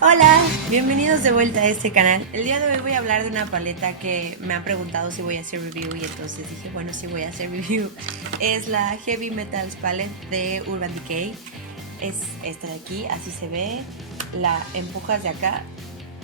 Hola, bienvenidos de vuelta a este canal. El día de hoy voy a hablar de una paleta que me han preguntado si voy a hacer review y entonces dije, bueno, sí voy a hacer review. Es la Heavy Metals Palette de Urban Decay. Es esta de aquí, así se ve. La empujas de acá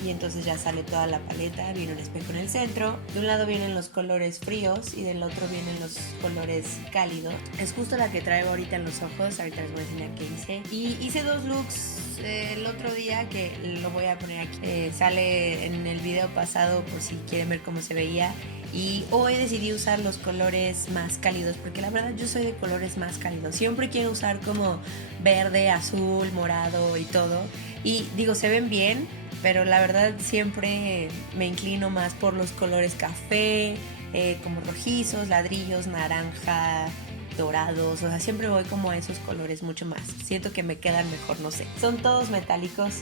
y entonces ya sale toda la paleta, viene un espejo en el centro. De un lado vienen los colores fríos y del otro vienen los colores cálidos. Es justo la que traigo ahorita en los ojos, ahorita les voy a enseñar qué hice. Y hice dos looks el otro día que lo voy a poner aquí. Sale en el video pasado por si quieren ver cómo se veía. Y hoy decidí usar los colores más cálidos porque la verdad yo soy de colores más cálidos. Siempre quiero usar como verde, azul, morado y todo. Y digo, se ven bien, pero la verdad siempre me inclino más por los colores café, como rojizos, ladrillos, naranja, dorados, o sea, siempre voy como a esos colores mucho más. Siento que me quedan mejor, no sé. Son todos metálicos.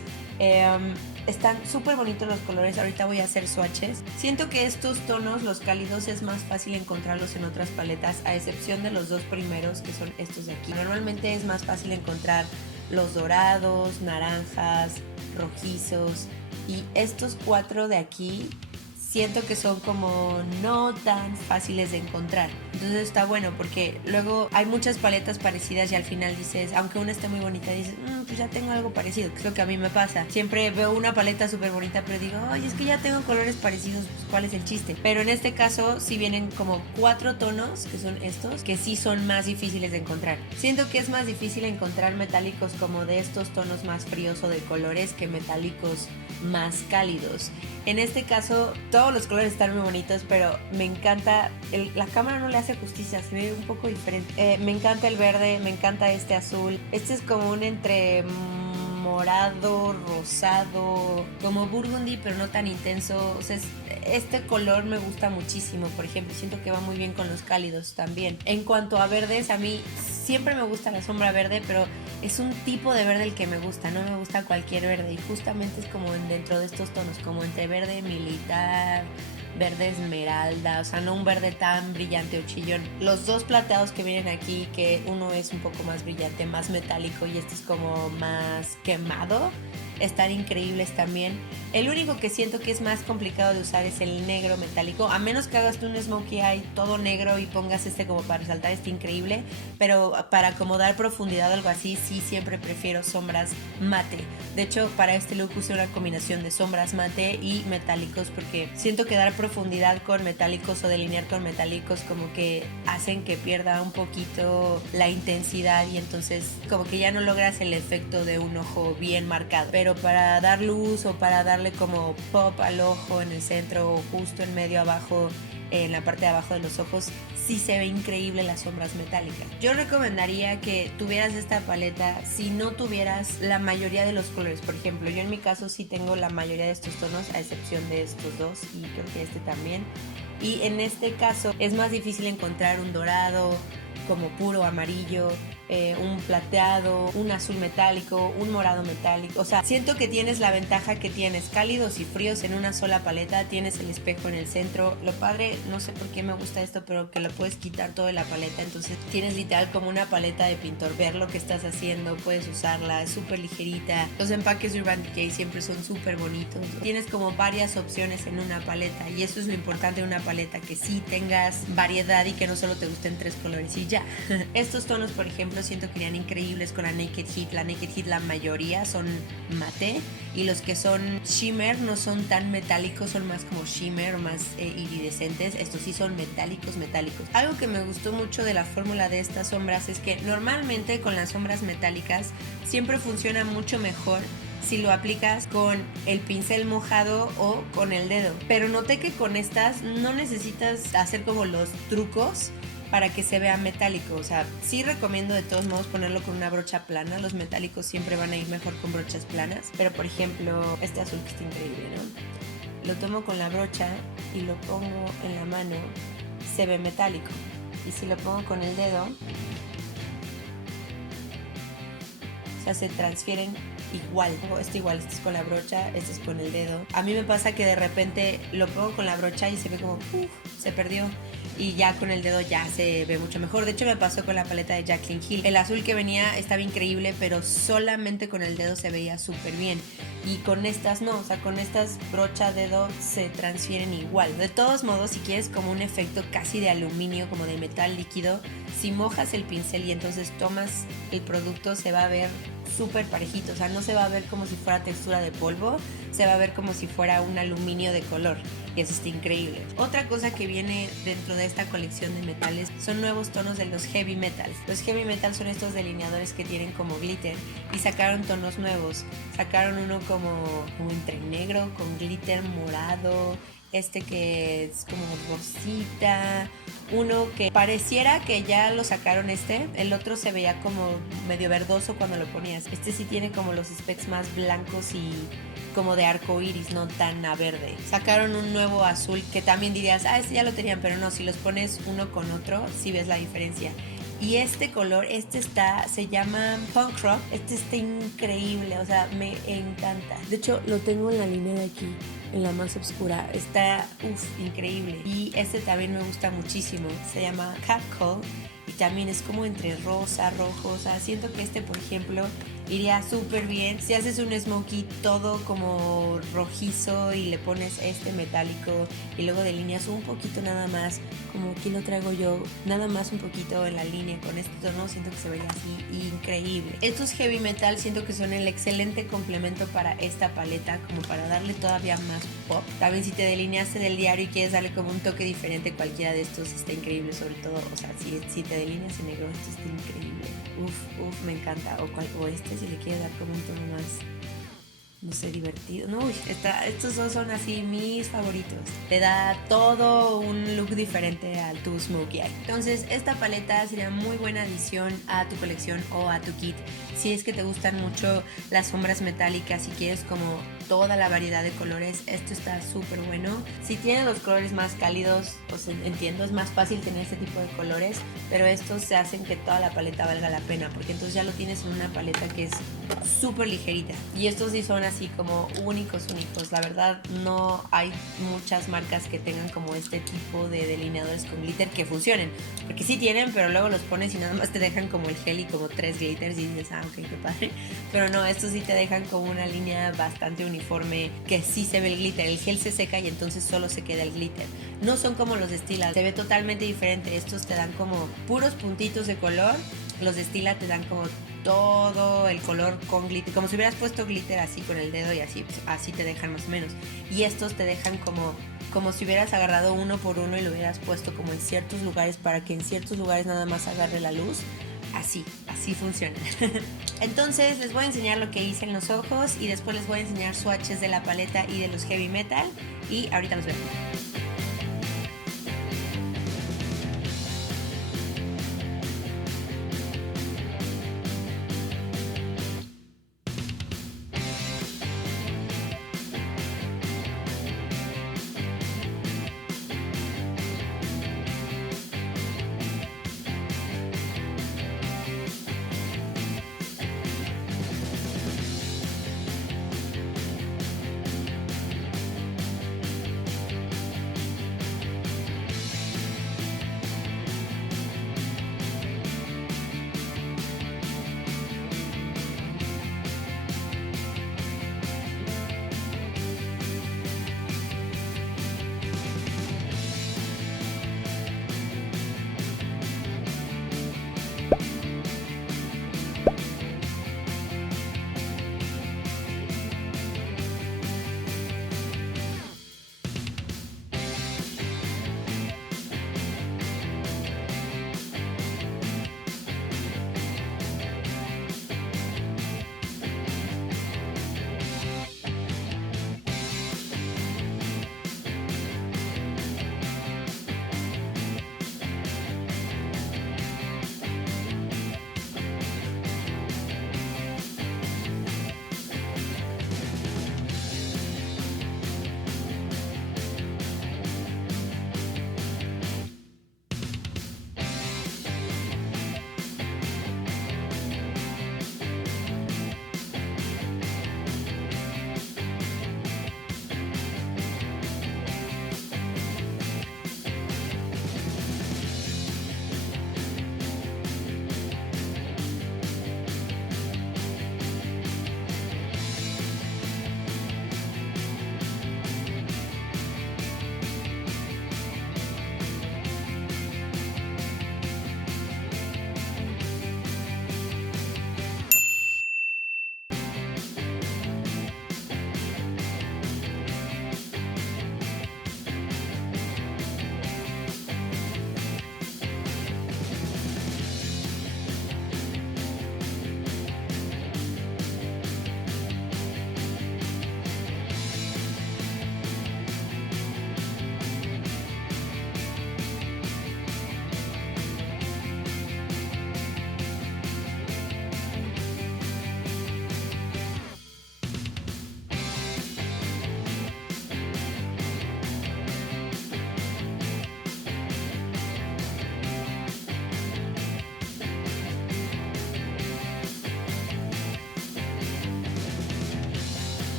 Están súper bonitos los colores. Ahorita voy a hacer swatches. Siento que estos tonos, los cálidos, es más fácil encontrarlos en otras paletas, a excepción de los dos primeros, que son estos de aquí. Normalmente es más fácil encontrar los dorados, naranjas, rojizos, y estos cuatro de aquí siento que son como no tan fáciles de encontrar. Entonces está bueno porque luego hay muchas paletas parecidas y al final dices, aunque una esté muy bonita, dices, pues ya tengo algo parecido, que es lo que a mí me pasa. Siempre veo una paleta súper bonita, pero digo, ay, es que ya tengo colores parecidos, pues ¿cuál es el chiste? Pero en este caso sí vienen como cuatro tonos, que son estos, que sí son más difíciles de encontrar. Siento que es más difícil encontrar metálicos como de estos tonos más fríos o de colores que metálicos más cálidos. En este caso todos los colores están muy bonitos, pero me encanta, la cámara no le hace justicia, se ve un poco diferente. Me encanta el verde, me encanta este azul. Este es como un entre morado, rosado, como burgundy, pero no tan intenso. O sea, este color me gusta muchísimo, por ejemplo. Siento que va muy bien con los cálidos también. En cuanto a verdes, a mí siempre me gusta la sombra verde, pero es un tipo de verde el que me gusta, no me gusta cualquier verde. Y justamente es como dentro de estos tonos, como entre verde militar, verde esmeralda, o sea, no un verde tan brillante o chillón. Los dos plateados que vienen aquí, que uno es un poco más brillante, más metálico, y este es como más quemado, están increíbles también. El único que siento que es más complicado de usar es el negro metálico, a menos que hagas tú un smokey eye todo negro y pongas este como para resaltar, este increíble, pero para como dar profundidad o algo así, sí siempre prefiero sombras mate. De hecho, para este look usé una combinación de sombras mate y metálicos porque siento que dar profundidad con metálicos o delinear con metálicos como que hacen que pierda un poquito la intensidad y entonces como que ya no logras el efecto de un ojo bien marcado. Pero para dar luz o para darle como pop al ojo en el centro o justo en medio abajo, en la parte de abajo de los ojos, sí se ve increíble las sombras metálicas. Yo recomendaría que tuvieras esta paleta si no tuvieras la mayoría de los colores. Por ejemplo, yo en mi caso sí tengo la mayoría de estos tonos, a excepción de estos dos y creo que este también. Y en este caso es más difícil encontrar un dorado como puro amarillo, un plateado, un azul metálico, un morado metálico. O sea, siento que tienes la ventaja que tienes cálidos y fríos en una sola paleta, tienes el espejo en el centro. Lo padre, no sé por qué me gusta esto, pero que lo puedes quitar todo de la paleta, entonces tienes literal como una paleta de pintor, ver lo que estás haciendo, puedes usarla, es súper ligerita. Los empaques de Urban Decay siempre son súper bonitos. Tienes como varias opciones en una paleta y eso es lo importante de una paleta, que sí tengas variedad y que no solo te gusten tres colores y ya. Estos tonos, por ejemplo, siento que irían increíbles con la Naked Heat. La Naked Heat, la mayoría son mate y los que son shimmer no son tan metálicos, son más como shimmer o más iridescentes. Estos sí son metálicos, metálicos. Algo que me gustó mucho de la fórmula de estas sombras es que normalmente con las sombras metálicas siempre funciona mucho mejor si lo aplicas con el pincel mojado o con el dedo. Pero noté que con estas no necesitas hacer como los trucos para que se vea metálico. O sea, sí recomiendo de todos modos ponerlo con una brocha plana. Los metálicos siempre van a ir mejor con brochas planas. Pero por ejemplo, este azul que está increíble, ¿no? Lo tomo con la brocha y lo pongo en la mano, se ve metálico. Y si lo pongo con el dedo, o sea, se transfieren igual. Este igual, este es con la brocha, este es con el dedo. A mí me pasa que de repente lo pongo con la brocha y se ve como, se perdió. Y ya con el dedo ya se ve mucho mejor. De hecho me pasó con la paleta de Jaclyn Hill. El azul que venía estaba increíble, pero solamente con el dedo se veía súper bien. y con estas no, o sea, con estas brocha dedo se transfieren igual. De todos modos, si quieres como un efecto casi de aluminio, como de metal líquido, si mojas el pincel y entonces tomas el producto, se va a ver súper parejito, o sea, no se va a ver como si fuera textura de polvo, se va a ver como si fuera un aluminio de color, y eso está increíble. Otra cosa que viene dentro de esta colección de metales son nuevos tonos de los heavy metals. Los heavy metals son estos delineadores que tienen como glitter y sacaron tonos nuevos. Sacaron uno como entre negro con glitter morado, este que es como rosita, uno que pareciera que ya lo sacaron el otro se veía como medio verdoso cuando lo ponías. Este sí tiene como los specs más blancos y como de arco iris, no tan a verde. Sacaron un nuevo azul que también dirías, este ya lo tenían, pero no, si los pones uno con otro, sí ves la diferencia. Y este color, se llama Punk Rock. Este está increíble, o sea, me encanta. De hecho, lo tengo en la línea de aquí, en la más oscura. Está, increíble. Y este también me gusta muchísimo. Se llama Catcall y también es como entre rosa, rojo. O sea, siento que por ejemplo, iría súper bien si haces un smokey todo como rojizo y le pones metálico y luego delineas un poquito nada más, como aquí lo traigo yo, nada más un poquito en la línea con este tono, siento que se vería así increíble. Estos heavy metal siento que son el excelente complemento para esta paleta, como para darle todavía más pop. También si te delineaste del diario y quieres darle como un toque diferente, cualquiera de estos está increíble, sobre todo, o sea, si te delineas en negro, esto está increíble. Me encanta. O si le quieres dar como un tono más, no sé, divertido. No, estos dos son así mis favoritos. Te da todo un look diferente a tu smokey eye. Entonces, esta paleta sería muy buena adición a tu colección o a tu kit. Si es que te gustan mucho las sombras metálicas y quieres como toda la variedad de colores, esto está súper bueno. Si tienes los colores más cálidos, pues entiendo, es más fácil tener este tipo de colores, pero estos se hacen que toda la paleta valga la pena, porque entonces ya lo tienes en una paleta que es súper ligerita. Y estos sí son así como únicos. La verdad, no hay muchas marcas que tengan como este tipo de delineadores con glitter que funcionen, porque sí tienen, pero luego los pones y nada más te dejan como el gel y como 3 glitters y dices, ok, qué padre. Pero no, estos sí te dejan como una línea bastante uniforme, que sí se ve el glitter. El gel se seca y entonces solo se queda el glitter. No son como los de Stila, se ve totalmente diferente. Estos te dan como puros puntitos de color, los de Stila te dan como todo el color con glitter, como si hubieras puesto glitter así con el dedo y así, pues, así te dejan más o menos. Y estos te dejan como si hubieras agarrado uno por uno y lo hubieras puesto como en ciertos lugares para que en ciertos lugares nada más agarre la luz. Así funciona. Entonces les voy a enseñar lo que hice en los ojos y después les voy a enseñar swatches de la paleta y de los heavy metal y ahorita nos vemos.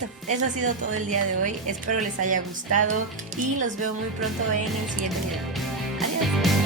listo, eso ha sido todo el día de hoy. Espero les haya gustado y los veo muy pronto en el siguiente video. Adiós.